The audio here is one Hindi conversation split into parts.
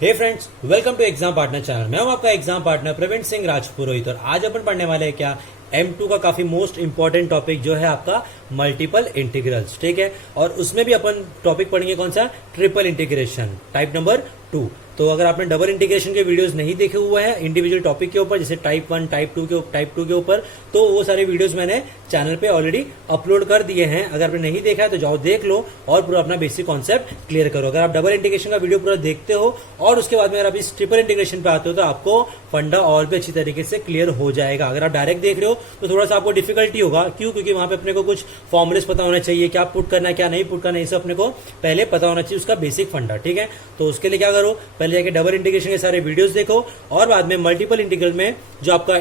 Hey friends, welcome to exam partner channel. मैं हूं आपका एग्जाम पार्टनर प्रवीण सिंह राजपुरोहित और आज अपन पढ़ने वाले हैं क्या M2 का काफी मोस्ट इंपॉर्टेंट टॉपिक जो है आपका मल्टीपल इंटीग्रल्स। ठीक है, और उसमें भी अपन टॉपिक पढ़ेंगे कौन सा, ट्रिपल इंटीग्रेशन टाइप नंबर 2। तो अगर आपने डबल इंटीग्रेशन के वीडियोस नहीं देखे हुए हैं इंडिविजुअल टॉपिक के ऊपर, जैसे टाइप 1 टाइप 2 के ऊपर, तो वो सारे वीडियोस मैंने चैनल पे ऑलरेडी अपलोड कर दिए हैं। अगर आपने नहीं देखा है तो जाओ देख लो और पूरा अपना बेसिक कॉन्सेप्ट क्लियर करो। अगर आप डबल इंटीग्रेशन का वीडियो पूरा देखते हो और उसके बाद में अगर आप इस ट्रिपल इंटीग्रेशन पे आते हो तो आपको फंडा और भी अच्छी तरीके से क्लियर हो जाएगा। अगर आप डायरेक्ट देख रहे हो तो थोड़ा सा आपको डिफिकल्टी होगा। क्यों? क्योंकि वहां पे अपने को कुछ फॉर्मुलेस पता होना चाहिए, क्या पुट करना है क्या नहीं पुट करना है, ये सब अपने को पहले पता होना चाहिए, उसका बेसिक फंडा। ठीक है, तो उसके लिए क्या करो, पहले जाके डबल इंटीग्रेशन के सारे वीडियोस देखो और बाद में मल्टीपल इंटीग्रल में जो आपका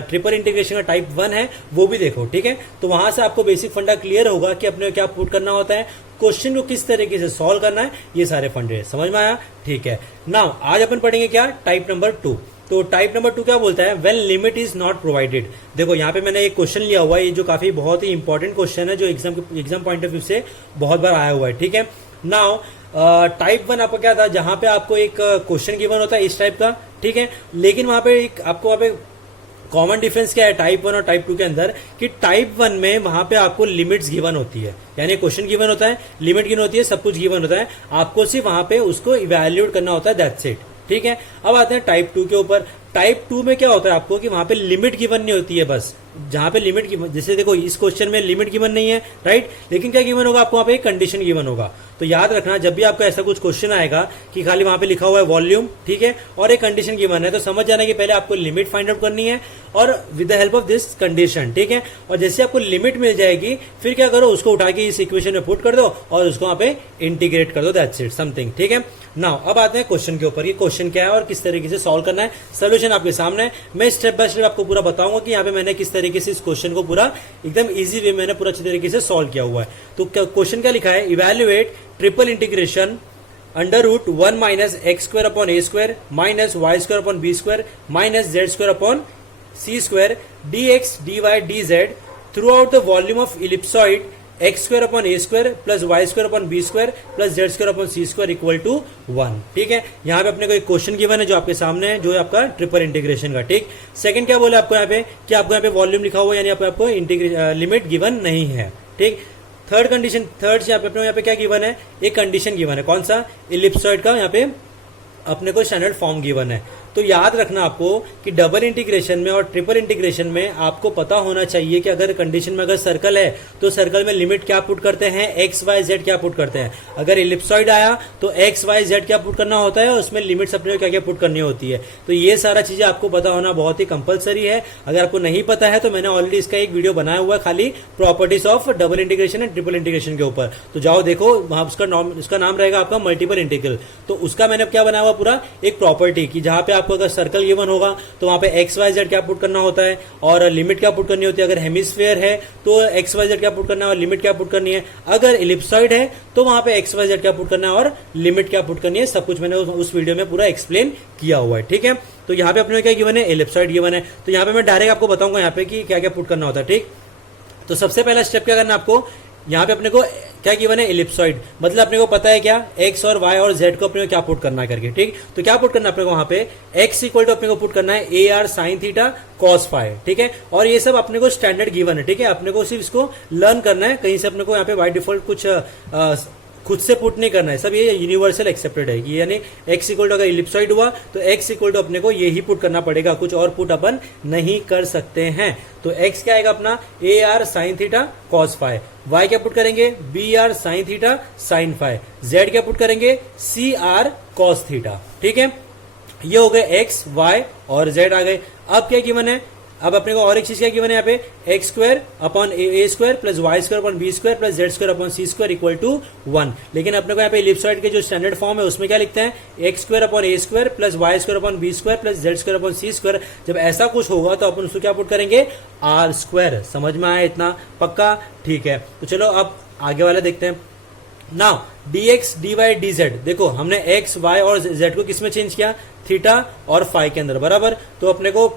ट्रिपल इंटीग्रेशन का टाइप 1 है वो भी देखो। ठीक है, तो वहां से आपको बेसिक फंडा क्लियर होगा कि अपने क्या पुट करना होता है, क्वेश्चन को किस तरीके से सॉल्व करना है, ये सारे फंडे समझ में आया। ठीक है, नाउ आज अपन पढ़ेंगे क्या, टाइप नंबर 2। तो टाइप नंबर 2 क्या बोलता है, when limit is not provided. देखो यहाँ पे मैंने एक क्वेश्चन लिया हुआ है, ये जो काफी बहुत ही इंपॉर्टेंट क्वेश्चन है, जो एग्जाम पॉइंट ऑफ व्यू से बहुत बार आया हुआ है। ठीक है, नाउ टाइप 1 आपका क्या था, जहां पे आपको एक क्वेश्चन गिवन होता है इस टाइप का। ठीक है, लेकिन वहां पे एक आपको वहां पे कॉमन डिफरेंस क्या है टाइप 1 और टाइप 2 के अंदर, कि टाइप 1 में वहां पे आपको लिमिट्स गिवन होती है, यानी क्वेश्चन गिवन होता है, लिमिट गिवन होती है, सब कुछ गिवन होता है, आपको सिर्फ वहां पे उसको इवेल्युएट करना होता है, दैट्स इट। ठीक है, अब आते हैं टाइप 2 के ऊपर। टाइप 2 में क्या होता है आपको कि वहां पे लिमिट गिवन नहीं होती है, बस जहां पे लिमिट गिवन, जैसे देखो इस क्वेश्चन में लिमिट गिवन नहीं है, राइट, लेकिन क्या गिवन होगा आपको, वहां पे एक कंडीशन गिवन होगा। तो याद रखना जब भी आपको ऐसा कुछ क्वेश्चन आएगा कि खाली वहां पे लिखा हुआ है वॉल्यूम, ठीक है, और एक कंडीशन गिवन है, तो समझ जाना कि पहले आपको लिमिट फाइंड आउट करनी है और with the help of this condition. ठीक है, और जैसे आपको लिमिट मिल जाएगी फिर क्या करो, उसको उठा के इस इक्वेशन में पुट कर दो और उसको वहां पे इंटीग्रेट कर दो, दैट्स इट, समथिंग। ठीक है, नाउ अब आते हैं क्वेश्चन के ऊपर, ये क्वेश्चन क्या है और किस तरीके से सॉल्व करना है। सोल्यूशन आपके सामने है, मैं स्टेप बाय स्टेप आपको पूरा बताऊंगा कि यहाँ पे मैंने किस तरीके से इस क्वेश्चन को पूरा एकदम इजी वे मैंने पूरा अच्छी तरीके से सॉल्व किया हुआ है। तो क्वेश्चन क्या लिखा है, evaluate triple integration under root 1 minus x square upon a square minus y square upon b square minus z square upon c square d x d y d z throughout the volume of ellipsoid x square upon a square plus y square upon b square plus z square upon c square equal to 1। ठीक है, यहाँ पे अपने को एक क्वेश्चन गिवन है जो आपके सामने है, जो है आपका ट्रिपल इंटीग्रेशन का। ठीक, सेकंड क्या बोला आपको यहाँ पे कि आपको यहाँ पे वॉल्यूम लिखा हुआ है, यानी आपको लिमिट गिवन नहीं है। ठीक, थर्ड कंडीशन, थर्ड यहाँ पे क्या गिवन है, एक कंडीशन गिवन है, कौन सा, इलिप्सॉइड का यहाँ पे अपने को स्टैंडर्ड फॉर्म गिवन है। तो याद रखना आपको कि डबल इंटीग्रेशन में और ट्रिपल इंटीग्रेशन में आपको पता होना चाहिए कि अगर कंडीशन में अगर सर्कल है तो सर्कल में लिमिट क्या पुट करते हैं, एक्स वाई जेड क्या पुट करते हैं। अगर इलिप्सॉइड आया तो एक्स वाई जेड क्या पुट करना होता है, उसमें लिमिट्स अपने क्या क्या पुट करनी होती है। तो ये सारा चीजें आपको पता होना बहुत ही कंपलसरी है। अगर आपको नहीं पता है तो मैंने ऑलरेडी इसका एक वीडियो बनाया हुआ है खाली properties of double integration and triple integration के ऊपर, तो जाओ देखो, वहां उसका नाम रहेगा आपका मल्टीपल इंटीग्रल। तो उसका मैंने क्या बनाया हुआ पूरा एक प्रॉपर्टी की, जहां पे आपको अगर सर्कल गिवन होगा तो वहां पे एक्स वाई जेड क्या पुट करना होता है और लिमिट क्या पुट करनी होती है। अगर हेमिस्फीयर है तो एक्स वाई जेड क्या पुट करना है और लिमिट क्या पुट करनी है। अगर इलिप्सॉइड है तो वहां पे एक्स वाई जेड क्या पुट करना है और लिमिट क्या पुट करनी है। सब कुछ मैंने उस वीडियो में पूरा एक्सप्लेन किया हुआ है। ठीक है, तो यहाँ पे अपने क्या गिवन है, इलिप्सॉइड गिवन है। तो यहाँ पे मैं डायरेक्ट आपको बताऊंगा यहाँ पे कि क्या क्या पुट करना होता है। ठीक, तो सबसे पहला स्टेप क्या करना है आपको, यहाँ पे अपने को क्या गिवन है, इलिप्सॉइड, मतलब अपने को पता है क्या, एक्स और वाई और जेड को अपने को क्या पुट करना है करके। ठीक, तो क्या पुट करना है अपने को, वहां पे एक्स इक्वल टू अपने को पुट करना है a r sine theta cos phi. ठीक है, और ये सब अपने को स्टैंडर्ड गिवन है। ठीक है, अपने को सिर्फ इसको लर्न करना है, कहीं से अपने को यहाँ पे बाय डिफॉल्ट कुछ खुद से पुट नहीं करना है, सब ये यूनिवर्सल एक्सेप्टेड है। यानी एक्स इक्वल टू अगर इलिप्सॉइड हुआ तो एक्स इक्वल टू अपने को ये ही पुट करना पड़ेगा, कुछ और पुट अपन नहीं कर सकते हैं। तो एक्स क्या आएगा अपना, a r sine theta cos phi, y क्या पुट करेंगे, b r sine theta sine phi, z क्या पुट करेंगे, सी आर कॉस थीटा। ठीक है, ये हो गए एक्स वाई और जेड आ गए। अब क्या गिवन है, अब अपने को और एक चीज क्या गिवन है यहाँ पे, x square upon a square plus y square upon b square plus z square upon c square equal to 1। लेकिन अपने को यहाँ पे इलिप्सॉइड के जो स्टैंडर्ड फॉर्म है उसमें क्या लिखते हैं, x square upon a square plus y square upon b square plus z square upon c square. जब ऐसा कुछ होगा तो अपन उसको क्या पुट करेंगे, आर स्क्वायर। समझ में आया इतना पक्का? ठीक है, तो चलो अब आगे वाला देखते हैं। Now d x d y d z, देखो हमने एक्स वाई और जेड को किसमें चेंज किया, थीटा और फाई के अंदर, बराबर। तो अपने को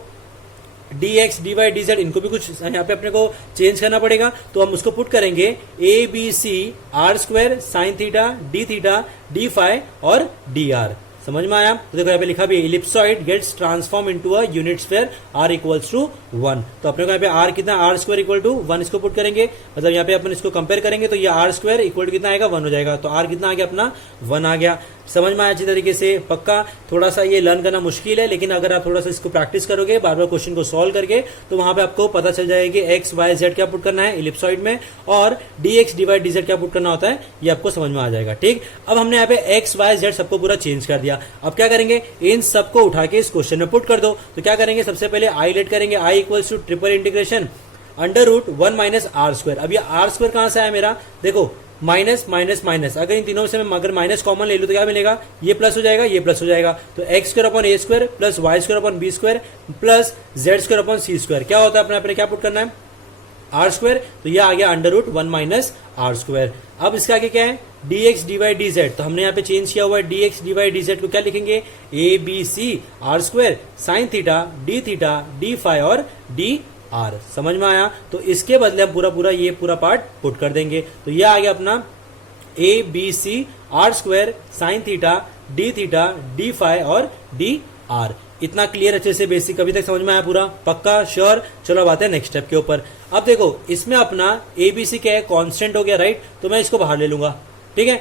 d x d y d z, इनको भी कुछ यहाँ पे अपने को चेंज करना पड़ेगा, तो हम उसको पुट करेंगे a b c r square sine theta d phi और डी आर। समझ में आया? तो देखो यहाँ पे लिखा भी ellipsoid gets transform into a unit sphere r equals to 1। तो अपने को यहाँ पे आर कितना, आर स्क्वायर इक्वल टू 1 इसको पुट करेंगे, मतलब यहाँ पे अपन इसको कंपेयर करेंगे तो ये आर स्क्वायर इक्वल टू कितना आएगा 1 हो जाएगा। तो आर कितना आ गया अपना 1 आ गया। समझ में आया अच्छी तरीके से? पक्का थोड़ा सा ये लर्न करना मुश्किल है, लेकिन अगर आप थोड़ा सा इसको प्रैक्टिस करोगे बार बार क्वेश्चन को सॉल्व करके, तो वहां पे आपको पता चल जाएगा कि एक्स वाई जेड क्या पुट करना है इलिप्सॉइड में, और d x d y d z क्या पुट करना होता है, ये आपको समझ में आ जाएगा। ठीक, अब हमने यहाँ पे एक्स वाई जेड सबको पूरा चेंज कर दिया। अब क्या करेंगे, इन सबको उठा के इस क्वेश्चन में पुट कर दो। तो क्या करेंगे, सबसे पहले आई लेट करेंगे, I equals to triple integration under root 1 minus r square. अब ये आर स्क्वायर कहां से आया मेरा, देखो माइनस माइनस माइनस, अगर इन तीनों से मैं अगर माइनस कॉमन ले लूं तो क्या मिलेगा, ये प्लस हो जाएगा, ये प्लस हो जाएगा। तो x square upon a square plus y square upon b square plus z square upon c square क्या होता है, अपने अपने क्या पुट करना है, आर स्क्वायर। तो ये आ गया under root 1 minus r square. अब इसका आगे क्या है, d x d y d z. तो हमने यहाँ पे चेंज किया हुआ है, d x d y d z को क्या लिखेंगे, a b c r square sine theta d phi और डी आर। समझ में आया? तो इसके बदले हम पूरा पूरा ये पूरा पार्ट पुट कर देंगे। तो ये आ गया अपना a b c r square sine theta d phi और डी आर। इतना क्लियर अच्छे से बेसिक अभी तक समझ में आया पूरा? पक्का श्योर? चलो अब आते हैं नेक्स्ट स्टेप के ऊपर। अब देखो इसमें अपना एबीसी क्या है, कांस्टेंट हो गया राइट, तो मैं इसको बाहर ले लूंगा। ठीक है,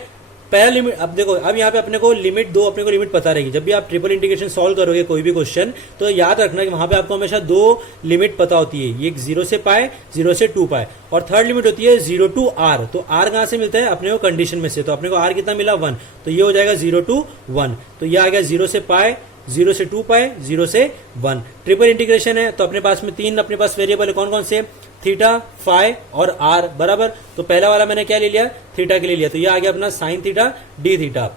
पहला लिमिट, अब देखो अब यहाँ पे अपने को लिमिट दो, अपने को लिमिट पता रहेगी। जब भी आप ट्रिपल इंटीग्रेशन सॉल्व करोगे कोई भी क्वेश्चन, तो याद रखना कि वहां पे आपको हमेशा दो लिमिट पता होती है, ये 0 से पाए 0 से 2 पाए, और थर्ड लिमिट होती है 0 टू आर। तो आर कहां से मिलता है, अपने को कंडीशन में से। तो अपने को आर कितना मिला 1, तो ये हो जाएगा 0 टू 1। तो ये आ गया 0 से पाए 0 से 2 पाए 0 से 1। ट्रिपल इंटीग्रेशन है तो अपने पास में तीन अपने पास वेरिएबल है, कौन कौन से, थीटा फाई और आर बराबर। तो पहला वाला मैंने क्या ले लिया, थीटा के लिए लिया, तो ये आ गया अपना sine theta d theta.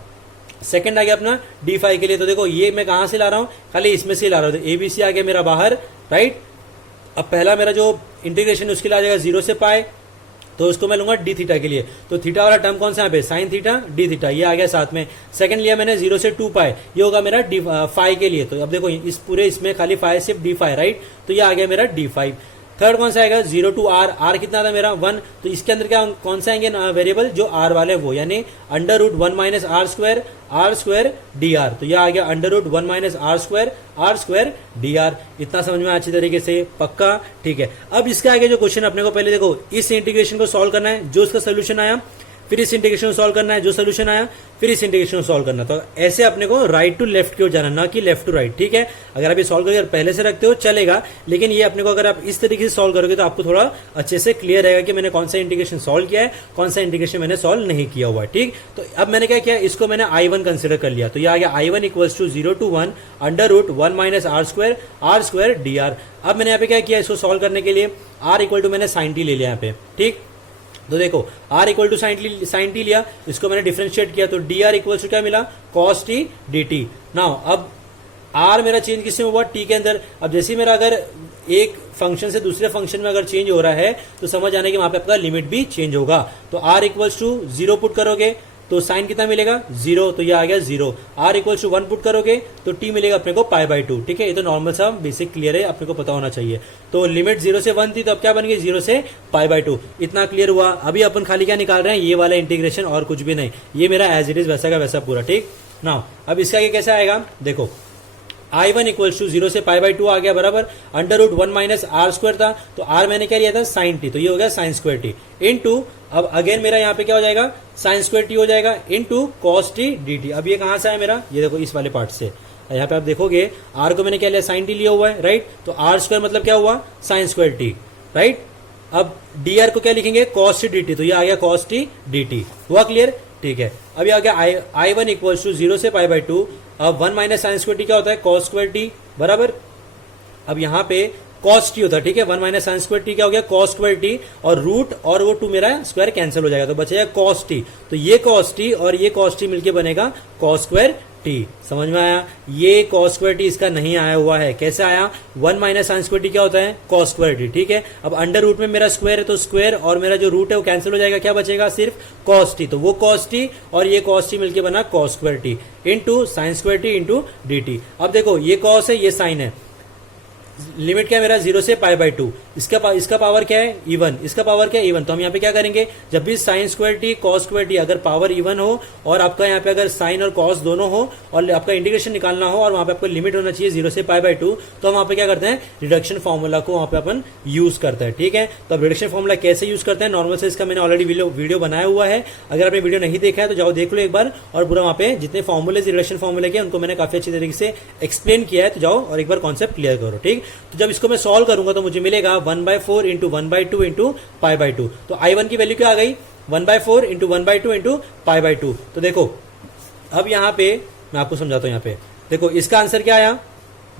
Second आ गया अपना डी फाई के लिए, तो देखो ये मैं कहां से ला रहा हूं, खाली इसमें से ला रहा हूं। तो एबीसी आ गया मेरा बाहर राइट। अब पहला मेरा जो इंटीग्रेशन उसके लिए आ जाएगा 0 से पाए, तो उसको मैं लूंगा डी थीटा के लिए। तो थीटा वाला टर्म कौन सा यहाँ पे, साइन थीटा डी थीटा, ये आ गया साथ में। सेकंड लिया मैंने 0 से 2 पाए, ये होगा मेरा डी फाई के लिए। तो अब देखो इस पूरे इसमें खाली फाई सिर्फ डी फाई राइट, तो ये आ गया मेरा डी फाई। थर्ड कौन सा आएगा, 0 टू आर, आर कितना था मेरा 1, तो इसके अंदर क्या कौन सा आएंगे वेरिएबल, जो आर वाले वो, यानी under root 1 minus r square d r. तो यह आ गया under root 1 minus r square d r. इतना समझ में अच्छी तरीके से? पक्का? ठीक है। अब इसके आगे जो क्वेश्चन अपने को पहले देखो इस इंटीग्रेशन को सॉल्व करना है, जो उसका सोल्यूशन आया, फिर इस इंटीग्रेशन को सॉल्व करना है, जो सोल्यूशन आया, फिर इस इंटीग्रेशन को सॉल्व करना। तो ऐसे अपने को राइट टू लेफ्ट की ओर जाना, ना कि लेफ्ट टू राइट। ठीक है, अगर आप ये सॉल्व करके पहले से रखते हो चलेगा, लेकिन ये अपने को अगर आप इस तरीके से सॉल्व करोगे तो आपको थोड़ा अच्छे से क्लियर रहेगा कि मैंने कौन सा इंटीग्रेशन सॉल्व किया है, कौन सा इंटीग्रेशन मैंने सॉल्व नहीं किया हुआ है। ठीक, तो अब मैंने क्या किया, इसको मैंने I1 कंसिडर कर लिया। तो ये आ गया I1 equals to 0 to 1 under root 1 minus r square d r. अब मैंने यहाँ पे क्या किया, इसको सॉल्व करने के लिए आर इक्वल टू मैंने साइन टी ले लिया यहाँ पे। ठीक, तो देखो r equal to sine t लिया, इसको मैंने डिफरेंशिएट किया, तो डी आर इक्वल टू क्या मिला, cos T D T. Now अब r मेरा चेंज किसमें हुआ, t के अंदर। अब जैसे मेरा अगर एक फंक्शन से दूसरे फंक्शन में अगर चेंज हो रहा है, तो समझ आने कि वहां पे आपका लिमिट भी चेंज होगा। तो r इक्वल्स टू 0 पुट करोगे तो साइन कितना मिलेगा 0, तो ये आ गया 0। r इक्वल्स टू 1 पुट करोगे तो t मिलेगा अपने को पाई बाई 2। ठीक है, ये तो नॉर्मल सा बेसिक क्लियर है, अपने को पता होना चाहिए। तो लिमिट 0 से 1 थी, तो अब क्या बन गई 0 से पाई बाई 2। इतना क्लियर हुआ। अभी अपन खाली क्या निकाल रहे हैं, ये वाला इंटीग्रेशन और कुछ भी नहीं, ये मेरा एज इट इज वैसा का वैसा पूरा। ठीक ना, अब इसका आगे कैसा आएगा, देखो I1 इक्वल्स टू 0 से पाई बाई 2 आ गया बराबर, under root 1 minus r square था, तो r मैंने क्या लिया था साइन टी, तो ये हो गया साइन स्क्वायर टी इनटू, अब अगेन मेरा यहाँ पे क्या हो जाएगा, साइन स्क्वायर टी हो जाएगा into cos T D T. अब ये कहां से आया मेरा, ये देखो इस वाले पार्ट से। यहाँ पे आप देखोगे r को मैंने क्या लिया, साइन टी लिया हुआ है राइट, तो आर स्क्वायर मतलब क्या हुआ, साइन स्क्वायर टी राइट। अब डी आर को क्या लिखेंगे, कॉस टी डी टी, तो ये आ गया कॉस टी डी टी। हुआ क्लियर? ठीक है, अब ये आ गया I1 इक्वल्स टू 0 से पाई बाई 2। अब 1 माइनस साइन स्क्वायर टी क्या होता है, कॉस स्क्वायर टी बराबर। अब यहाँ पे कॉस टी होता है, ठीक है, 1 माइनस साइन स्क्वायर टी क्या हो गया, कॉस स्क्वायर टी, और रूट और वो 2 मेरा स्क्वायर कैंसिल हो जाएगा, तो बचेगा कॉस टी। तो ये कॉस टी और ये कॉस टी मिलके बनेगा कॉस स्क्वायर टी। समझ में आया? ये कॉस स्क्वायर टी इसका नहीं आया हुआ है, कैसे आया, 1 माइनस साइन स्क्वायर टी क्या होता है, कॉस स्क्वायर टी। ठीक है, अब अंडर रूट में मेरा स्क्वायर है, तो स्क्वायर और मेरा जो रूट है वो कैंसिल हो जाएगा, क्या बचेगा, सिर्फ कॉस टी। तो वो कॉस टी और ये कॉस टी मिलके बना cos square T into sine square T into D T. अब देखो ये कॉस है, ये साइन है, लिमिट क्या है मेरा 0 से पाई बाई 2, इसका पावर क्या है इवन, इसका पावर क्या है इवन। तो हम यहाँ पे क्या करेंगे, जब भी sine square T cos square T अगर पावर इवन हो और आपका यहाँ पे अगर साइन और कॉस दोनों हो और आपका इंटीग्रेशन निकालना हो और वहां पे आपको लिमिट होना चाहिए 0 से पाई बाई 2, तो हम वहां पे क्या करते हैं, रिडक्शन फॉर्मूला को वहां पे अपन यूज करते हैं। ठीक है, तो अब रिडक्शन फॉर्मूला कैसे यूज करते हैं नॉर्मल से, इसका मैंने ऑलरेडी वीडियो बनाया हुआ है। अगर आपने वीडियो नहीं देखा है तो जाओ देख लो एक बार, और पूरा वहां पे जितने फॉर्मूले रिडक्शन फॉर्मूले के उनको मैंने काफी अच्छी तरीके से एक्सप्लेन किया है, तो जाओ और एक बार कॉन्सेप्ट क्लियर करो। ठीक, तो जब इसको मैं सॉल्व करूंगा तो मुझे मिलेगा 1/4 इंटू 1/2 इंटू पाई बाई 2। तो I1 की वैल्यू क्या आ गई, 1/4 इंटू 1/2 इंटू पाई बाई 2। तो देखो अब यहां पे मैं आपको समझाता हूं, यहां पे देखो इसका आंसर क्या आया,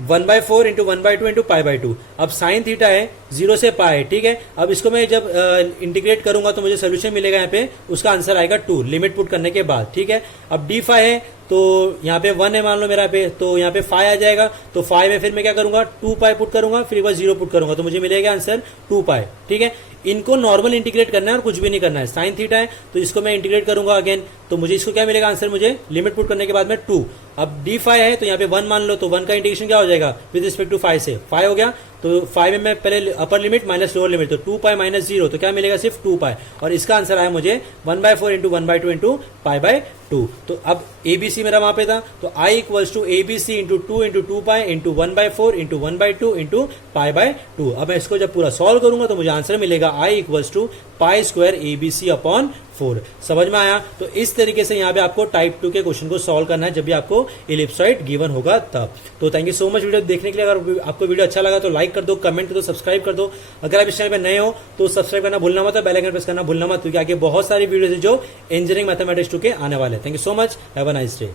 1/4 इंटू 1/2 इंटू पाई बाई 2। अब साइन थीटा है 0 से पाई, ठीक है। अब इसको मैं जब इंटीग्रेट करूंगा तो मुझे सोल्यूशन मिलेगा, यहाँ पे उसका आंसर आएगा 2 लिमिट पुट करने के बाद। ठीक है, अब डी फाई है तो यहाँ पे 1 है मान लो मेरा पे, तो यहाँ पे 5 आ जाएगा। तो 5 में फिर मैं क्या करूंगा, 2 पाई पुट करूंगा, फिर एक बार 0 पुट करूंगा, तो मुझे मिलेगा आंसर 2 पाई। ठीक है, इनको नॉर्मल इंटीग्रेट करना है और कुछ भी नहीं करना है। साइन थीटा है तो इसको मैं इंटीग्रेट करूंगा अगेन, तो मुझे इसको क्या मिलेगा आंसर, मुझे लिमिट पुट करने के बाद में 2। अब डी फाई है तो यहाँ पे 1 मान लो, तो 1 का इंटीग्रेशन क्या हो जाएगा विद रिस्पेक्ट टू 5 से 5 हो गया। तो 5 में मैं पहले upper limit minus lower limit, तो 2 पाई माइनस 0, तो क्या मिलेगा सिर्फ 2 पाई। और इसका आंसर आया मुझे 1/4 इंटू 1/2 इंटू पाई बाई 2। तो अब एबीसी मेरा वहां पे था, तो I equals to abc into 2 into 2 pi into 1/4 into 1/2 into pi by 2। अब मैं इसको जब पूरा सॉल्व करूंगा तो मुझे आंसर मिलेगा I equals to pi square abc upon 4। समझ में आया? तो इस तरीके से यहाँ पे आपको टाइप 2 के क्वेश्चन को सॉल्व करना है जब भी आपको इलिप्सॉइड गिवन होगा तब। तो thank you so much video देखने के लिए। अगर आपको वीडियो अच्छा लगा तो लाइक कर दो, कमेंट कर दो, सब्सक्राइब कर दो। अगर आप इस चैनल पर नए हो तो सब्सक्राइब करना भूलना मत, बेल आइकन प्रेस करना भूलना मत, क्योंकि आगे बहुत सारी वीडियोज जो इंजीनियरिंग मैथमेटिक्स 2 के आने वाले हैं। Thank you so much, have a nice day.